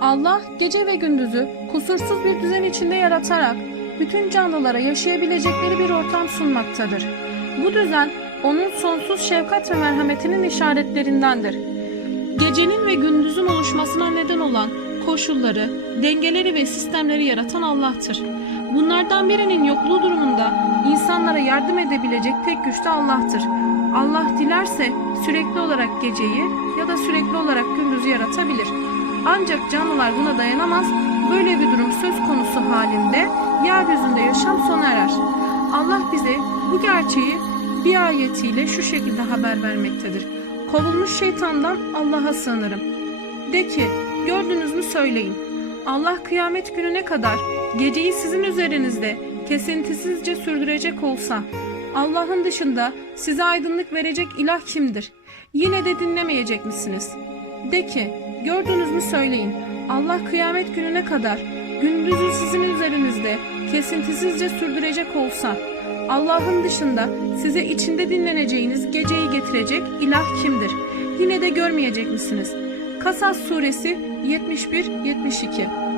Allah gece ve gündüzü kusursuz bir düzen içinde yaratarak bütün canlılara yaşayabilecekleri bir ortam sunmaktadır. Bu düzen onun sonsuz şefkat ve merhametinin işaretlerindendir. Gecenin ve gündüzün oluşmasına neden olan koşulları, dengeleri ve sistemleri yaratan Allah'tır. Bunlardan birinin yokluğu durumunda insanlara yardım edebilecek tek güç de Allah'tır. Allah dilerse sürekli olarak geceyi ya da sürekli olarak gündüzü yaratabilir. Ancak canlılar buna dayanamaz. Böyle bir durum söz konusu halinde yeryüzünde yaşam sona erer. Allah bize bu gerçeği bir ayetiyle şu şekilde haber vermektedir. Kovulmuş şeytandan Allah'a sığınırım. De ki, gördünüz mü söyleyin. Allah kıyamet gününe kadar geceyi sizin üzerinizde kesintisizce sürdürecek olsa, Allah'ın dışında size aydınlık verecek ilah kimdir? Yine de dinlemeyecek misiniz? De ki, gördünüz mü söyleyin. Allah kıyamet gününe kadar gündüzü sizin üzerinizde kesintisizce sürdürecek olsa, Allah'ın dışında size içinde dinleneceğiniz geceyi getirecek ilah kimdir? Yine de görmeyecek misiniz? Kasas suresi 71-72